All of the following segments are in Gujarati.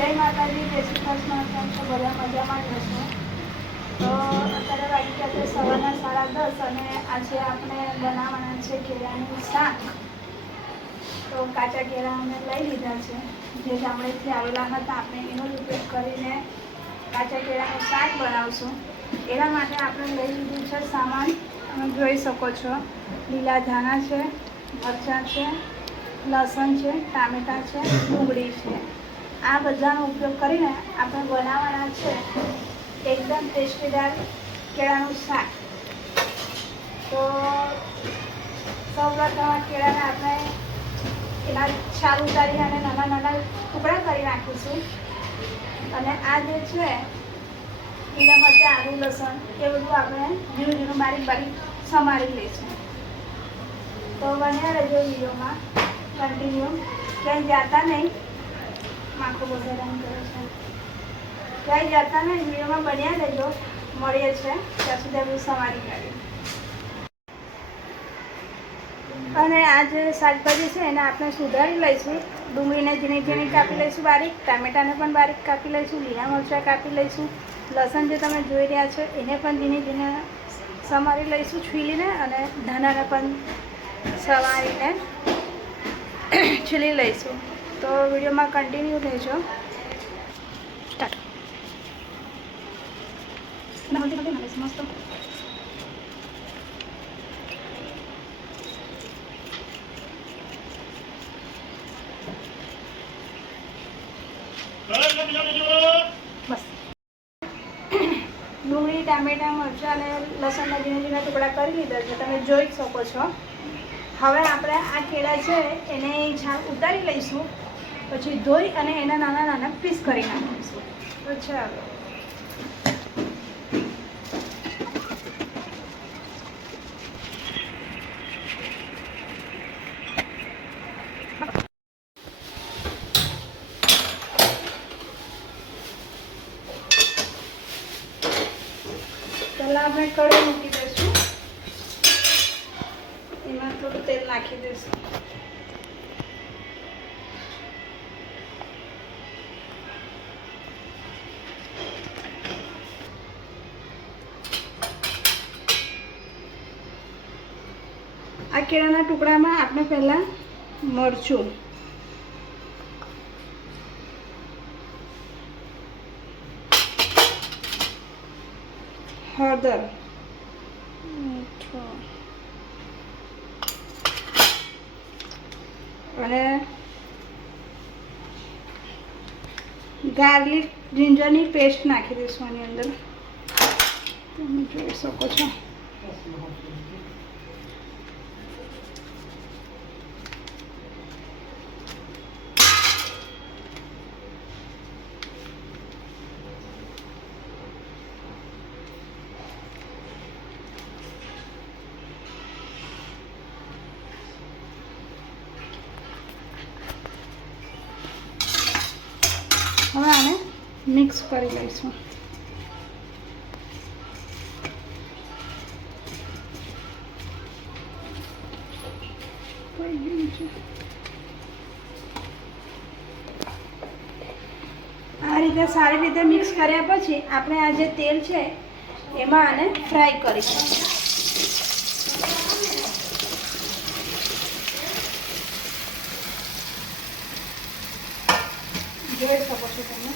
જય માતાજી, જય શ્રી કૃષ્ણ. કેમ છો? બધા મજામાં જ હશો. તો અત્યારે વાગી ગયા છે સવારના 10:30 અને આજે આપણે બનાવવાના છે કેળાનું શાક. તો કાચા કેળા અમે લઈ લીધા છે, જે ગામડેથી આવેલા હતા. આપણે એનો જ ઉપયોગ કરીને કાચા કેળાનું શાક બનાવશું. એના માટે આપણે લઈ લીધું છે સામાન. તમે જોઈ શકો છો, લીલા ધાણા છે, મરચાં છે, લસણ છે, ટામેટાં છે, ડુંગળી છે. આ બધાનો ઉપયોગ કરીને આપણે બનાવવાના છે એકદમ ટેસ્ટીદાર કેળાનું શાક. તો સૌપ્રથમ કેળાને આપણે એના છાલ ઉતારી અને નાના નાના ટુકડા કરી નાખીશું. અને આ જે છે લીલા મરચાં, આદુ, લસણ એ બધું આપણે ઝીણું ઝીણું બારીક બારીક સમારી લઈશું. તો બન્યા રહેજો વિડીયોમાં કન્ટિન્યુ, ક્યાંય જતા નહીં. આંખો બગાડવાનું કરે છે. ક્યાંય જતા નહીં, વિડીયોમાં બન્યા રહેજો. મળીએ છે ત્યાં સુધી આપણે સમારી કાઢીએ. અને આ જે શાકભાજી છે એને આપણે સુધારી લઈશું. ડુંગળીને ઝીણી ઝીણી કાપી લઈશું બારીક, ટામેટાને પણ બારીક કાપી લઈશું, લીલા મરચાં કાપી લઈશું, લસણ જે તમે જોઈ રહ્યા છો એને પણ ઝીણી ઝીણી સમારી લઈશું છીલીને, અને ધાણાને પણ સમારીને છીલી લઈશું. તો વિડીયોમાં કન્ટિન્યુ રહેજો. સ્ટાર્ટ. મસ્ત બસ. ડુંગળી, ટામેટાં, મરચાં અને લસણના ઝીણા ઝીણા ટુકડા કરી લીધા છે, તમે જોઈ શકો છો. હવે આપણે આ કેળા છે એને છાલ ઉતારી લઈશું, પછી ધોઈ અને એના નાના નાના પીસ કરી નાખીશું. તો ચાલો. પહેલાં આપણે કઢાઈ મૂકી દઈશું, એમાં થોડું તેલ નાખી દઈશું. આ કેળાના ટુકડામાં આપણે પહેલાં મરચું, હળદર, મીઠું અને ગાર્લિક જિંજરની પેસ્ટ નાખી દઈશું આની અંદર. તમે જોઈ શકો છો. હવે આને મિક્સ કરી લઈશું. આ રીતે સારી રીતે મિક્સ કર્યા પછી આપણે આ જે તેલ છે એમાં આને ફ્રાય કરીશું. જોઈ શકો છો તમે.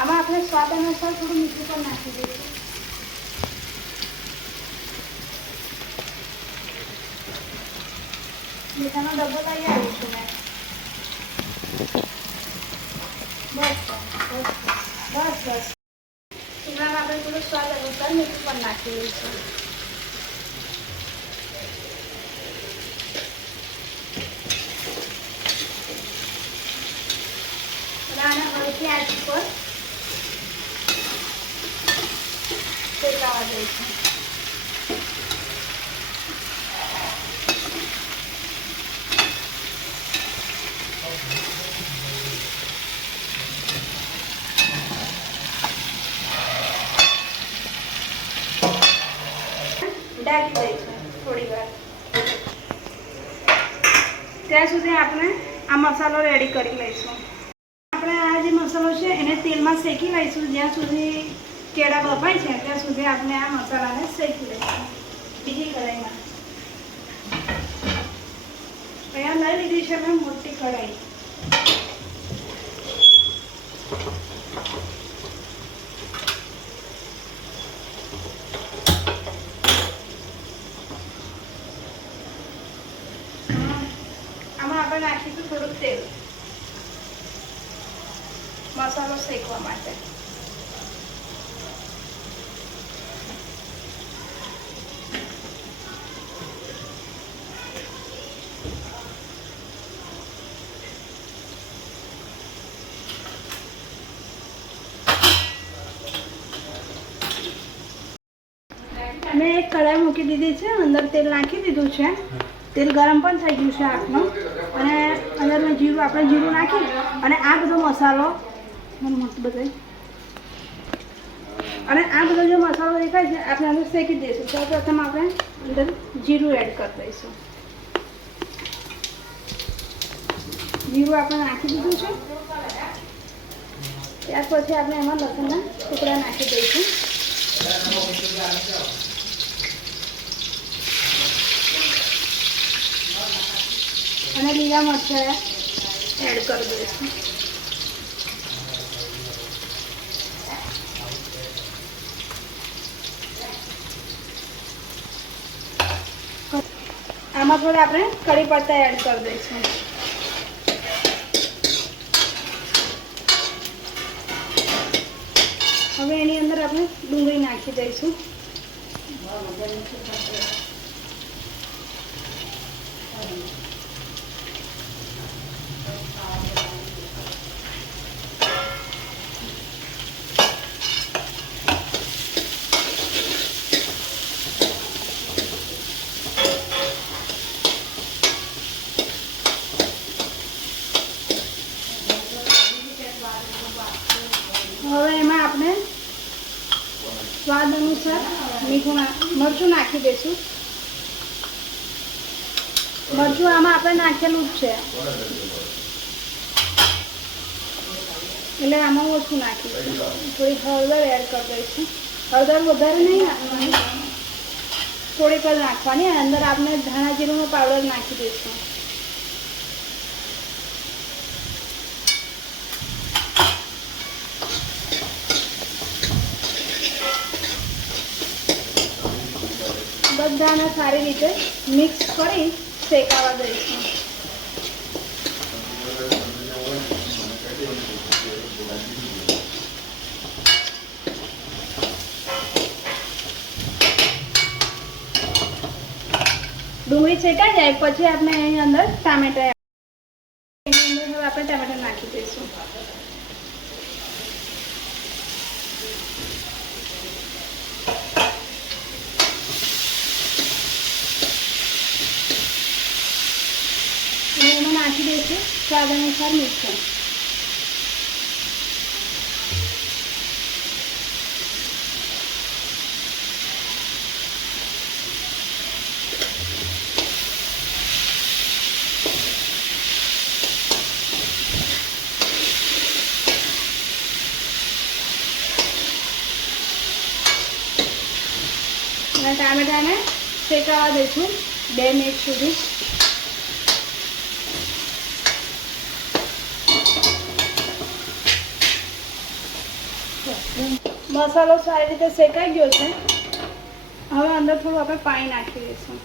આમાં આપણે સ્વાદ અનુસાર થોડું મીઠું પણ નાખી દઈશું. મીઠાનો ડબ્બો લઈ આવી છું મેં. બસ. એમાં આપણે થોડું સ્વાદ અનુસાર મીઠું પણ નાખી દઈશું. આને હળવી આંચ પર શેકાવા દઈશું. ઢાંકી દઈશું થોડી વાર. ત્યાં સુધી આપણે આ મસાલો રેડી કરી લઈશું. આપણે આ જે મસાલો છે એને તેલમાં શેકી લઈશું. જ્યાં સુધી કેળા બફાય છે ત્યાં સુધી આપણે આ મસાલાને શેકી લઈશું. બીજી કઢાઈમાં અહીંયા લઈ લીધી છે મેં મોટી કઢાઈ. આમાં આપણે નાખીશું થોડું તેલ મસાલો શેકવા માટે. મેં એક કઢાઈ મૂકી દીધી છે. અંદર તેલ નાખી દીધું છે. તેલ ગરમ પણ થઈ ગયું છે આટલું. અને અંદર મેં જીરું આપણે જીરું નાખી અને આ બધો મસાલો મસ્ત બધાય અને આ બધો જે મસાલો દેખાય છે આપણે અંદર શેકી દઈશું. સૌપ્રથમ આપણે અંદર જીરું એડ કરી દઈશું. જીરું આપણે નાખી દીધું છે. ત્યાર પછી આપણે એમાં લસણના ટુકડા નાખી દઈશું. અને લીલા મરચાં એડ કરી દઈશું. આમાં થોડા આપણે કઢી પત્તા એડ કરી દઈશું. હવે એની અંદર આપણે ડુંગળી નાખી દઈશું. હવે એમાં આપણે સ્વાદ અનુસાર મરચું નાખી દઈશું. મરચું આમાં આપણે નાખેલું જ છે એટલે આમાં ઓછું નાખીશું. થોડી હળદર એડ કરી દઈશું. હળદર વધારે નહીં નાખવાની, થોડીક જ નાખવાની. અંદર આપણે ધાણા જીરુંનો પાવડર નાખી દઈશું. બધાને સારી રીતે મિક્સ કરી શેકાવા દઈશું. ડુંગળી શેકાઈ જાય પછી આપણે એની અંદર ટામેટા હવે આપણે ટામેટા નાખી દઈશું. એમાં નાખી દઈશું સ્વાદ અનુસાર મીઠું. અને ટામેટાને શેકાવા દઈશું 2 મિનિટ સુધી. મસાલો સારી રીતે શેકાઈ ગયો છે. હવે અંદર થોડું આપણે પાણી નાખી દઈશું.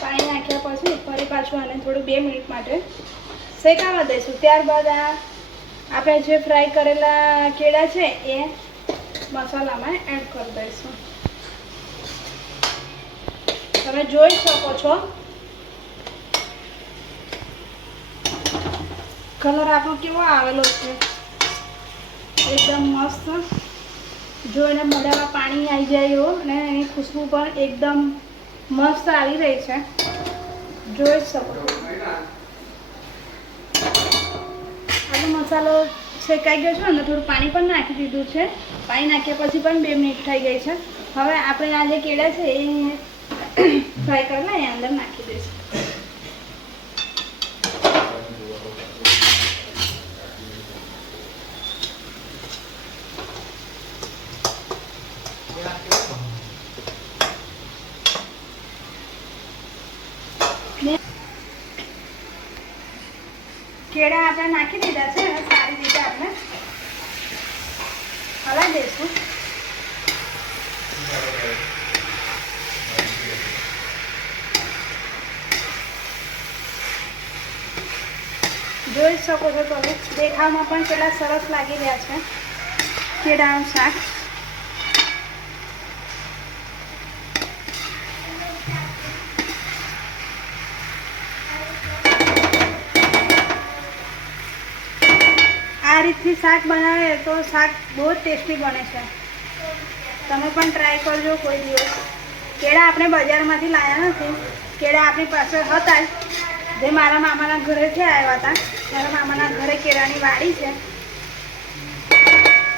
પાણી નાખ્યા પછી ફરી પાછું આને થોડું 2 મિનિટ માટે શેકાવા દઈશું. ત્યારબાદ આ આપણે જે ફ્રાય કરેલા કેળા છે એ મસાલામાં એડ કરી દઈશું. તમે જોઈ શકો છો કલર આપણો કેવો આવેલો છે. એકદમ મસ્ત જોઈને મોઢામાં પાણી આવી જાય એવો, અને એની ખુશ્બુ પણ એકદમ મસ્ત આવી રહી છે, જોઈ શકો છો. આનો મસાલો શેકાઈ ગયો છે, અને થોડું પાણી પણ નાખી દીધું છે. પાણી નાખ્યા પછી પણ 2 મિનિટ થઈ ગઈ છે. હવે આપણે આ જે કેળા છે એ ફ્રાય કરેલા એ અંદર નાખી દઈશું. કેળા આપણે નાખી દીધા છે, અને સારી રીતે આપણે હલાવી દઈશું. જોઈ શકો છો તમે, દેખાવમાં પણ કેટલા સરસ લાગી રહ્યા છે કેળાનું શાક. આ રીતથી શાક બનાવે તો શાક બહુ જ ટેસ્ટી બને છે. તમે પણ ટ્રાય કરજો કોઈ દિવસ. કેળા આપણે બજારમાંથી લાવ્યા નથી, કેળા આપણી પાસે હતા જ, જે મારા મામાના ઘરેથી આવ્યા હતા. મારા મામાના ઘરે કેળાની વાડી છે,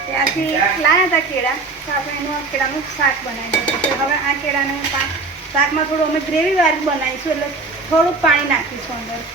ત્યાંથી લાવ્યા હતા કેળા, તો આપણે એનું કેળાનું શાક બનાવી દીધું. હવે આ કેળાનું શાકમાં થોડું અમે ગ્રેવીવાળું બનાવીશું, એટલે થોડુંક પાણી નાખીશું અંદર.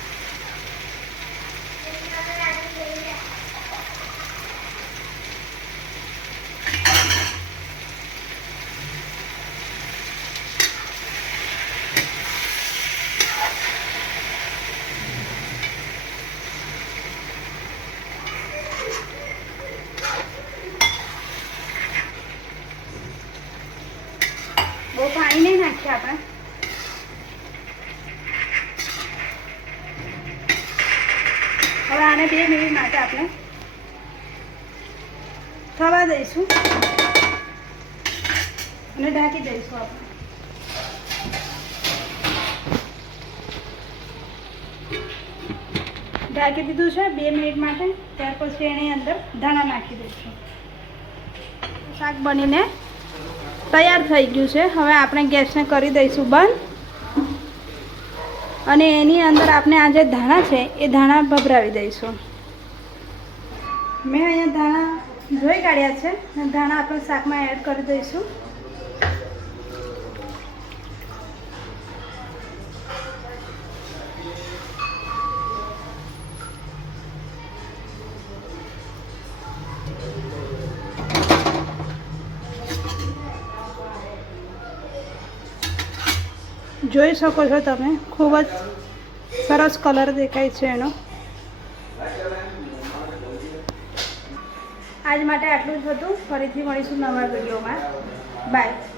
બહુ પાણી નહીં નાખીએ આપણે. હવે આને 2 મિનિટ માટે આપણે થવા દઈશું અને ઢાંકી દઈશું. આપણે ઢાંકી દીધું છે 2 મિનિટ માટે. ત્યાર પછી એની અંદર ધાણા નાખી દઈશું. શાક બનીને તૈયાર થઈ ગયું છે. હવે આપણે ગેસને કરી દઈશું બંધ, અને એની અંદર આપણે આ જે ધાણા છે એ ધાણા ભભરાવી દઈશું. મેં અહીંયા ધાણા ધોઈ કાઢ્યા છે, અને ધાણા આપણે શાકમાં એડ કરી દઈશું. જોઈ શકો છો તમે, ખૂબ જ સરસ કલર દેખાય છે એનો. આજ માટે આટલું જ હતું. ફરીથી મળીશું નવા વિડીયોમાં. બાય.